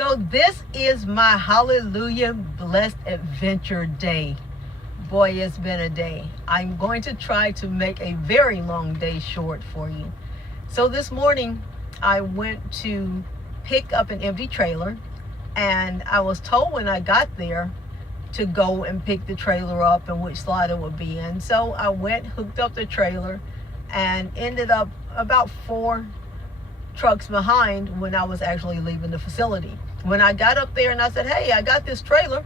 So this is my hallelujah blessed adventure day. Boy, it's been a day. I'm going to try to make a very long day short for you. So this morning I went to pick up an empty trailer, and I was told when I got there to go and pick the trailer up and which slot it would be in. So I went, hooked up the trailer, and ended up about 4 trucks behind when I was actually leaving the facility. When I got up there and I said, hey, I got this trailer,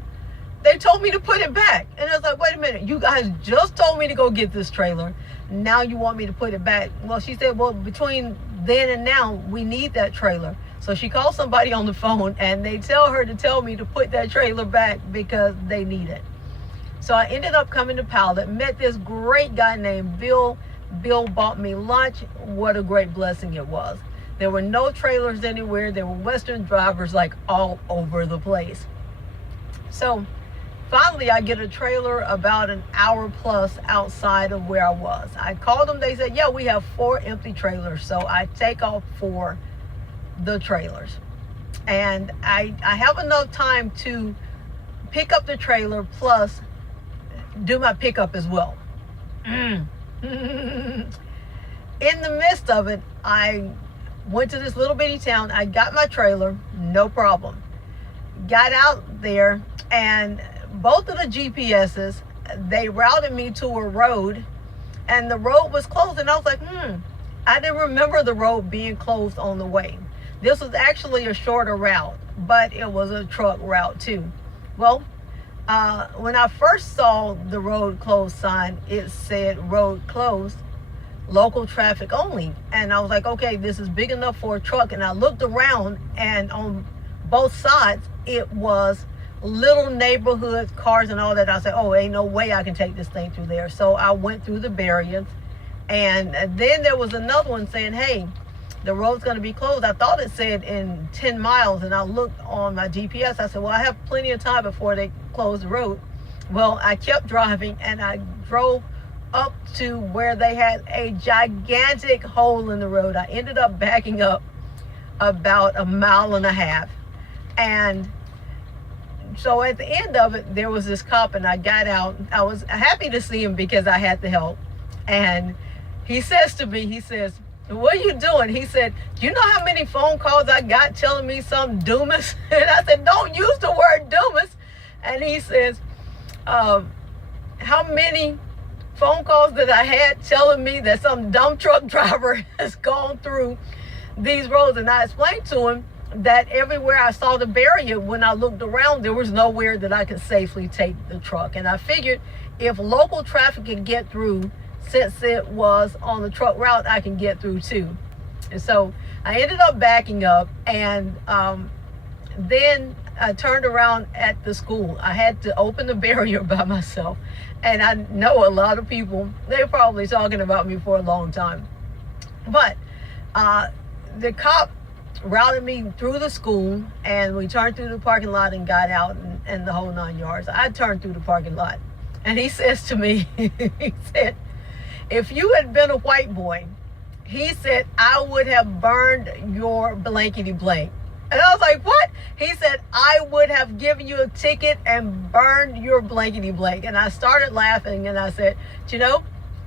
they told me to put it back. And I was like, wait a minute, you guys just told me to go get this trailer. Now you want me to put it back? Well, she said, well, between then and now, we need that trailer. So she called somebody on the phone and they tell her to tell me to put that trailer back because they need it. So I ended up coming to Powlett, met this great guy named Bill. Bill bought me lunch. What a great blessing it was. There were no trailers anywhere. There were Western drivers like all over the place. So finally I get a trailer about an hour plus outside of where I was. I called them. They said, yeah, we have 4 empty trailers. So I take off for the trailers, and I have enough time to pick up the trailer plus do my pickup as well. In the midst of it, I went to this little bitty town. I got my trailer, no problem. Got out there, and both of the GPSs, they routed me to a road, and the road was closed, and I was like, I didn't remember the road being closed on the way. This was actually a shorter route, but it was a truck route too. Well, when I first saw the road closed sign, it said road closed, local traffic only. And I was like, okay, this is big enough for a truck. And I looked around, and on both sides, it was little neighborhoods, cars and all that. I said, oh, ain't no way I can take this thing through there. So I went through the barriers, and then there was another one saying, hey, the road's going to be closed. I thought it said in 10 miles, and I looked on my GPS. I said, well, I have plenty of time before they close the road. Well, I kept driving, and I drove up to where they had a gigantic hole in the road. I ended up backing up about 1.5 miles. And so at the end of it, there was this cop, and I got out. I was happy to see him because I had the help. And he says to me, he says, what are you doing? He said, do you know how many phone calls I got telling me some doomus? And I said, don't use the word doomus. And he says, how many phone calls that I had telling me that some dumb truck driver has gone through these roads? And I explained to him that everywhere I saw the barrier, when I looked around, there was nowhere that I could safely take the truck. And I figured if local traffic could get through, since it was on the truck route, I can get through too. And so I ended up backing up, and then I turned around at the school. I had to open the barrier by myself. And I know a lot of people, they're probably talking about me for a long time. But the cop routed me through the school, and we turned through the parking lot and got out, and the whole 9 yards. I turned through the parking lot, and he says to me, he said, if you had been a white boy, he said, I would have burned your blankety blank. And I was like, what? He said, I would have given you a ticket and burned your blankety blank. And I started laughing, and I said, you know,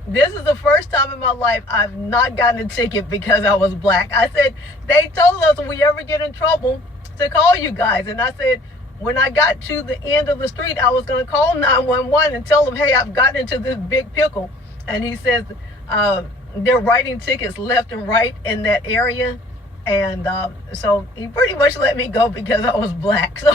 this is the first time in my life I've not gotten a ticket because I was black. I said, they told us if we ever get in trouble to call you guys. And I said, when I got to the end of the street, I was going to call 911 and tell them, hey, I've gotten into this big pickle. And he says, they're writing tickets left and right in that area. And so he pretty much let me go because I was black. So,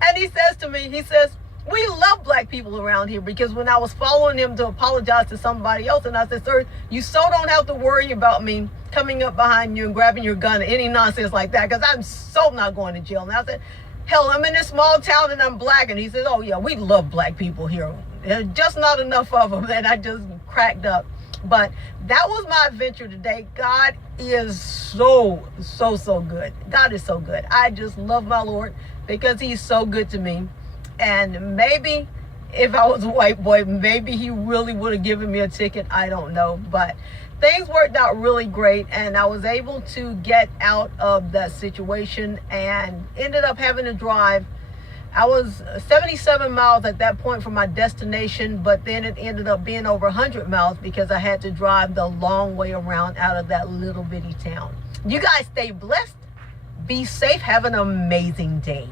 and he says to me, he says, we love black people around here, because when I was following him to apologize to somebody else, and I said, sir, you so don't have to worry about me coming up behind you and grabbing your gun or any nonsense like that, because I'm so not going to jail. And I said, hell, I'm in this small town and I'm black. And he says, oh yeah, we love black people here. There's just not enough of them. And I just cracked up. But that was my adventure today. God is so good. God is so good. I just love my Lord because he's so good to me. And maybe if I was a white boy, maybe he really would have given me a ticket. I don't know. But things worked out really great, and I was able to get out of that situation and ended up having to drive. I was 77 miles at that point from my destination, but then it ended up being over 100 miles because I had to drive the long way around out of that little bitty town. You guys stay blessed, be safe, have an amazing day.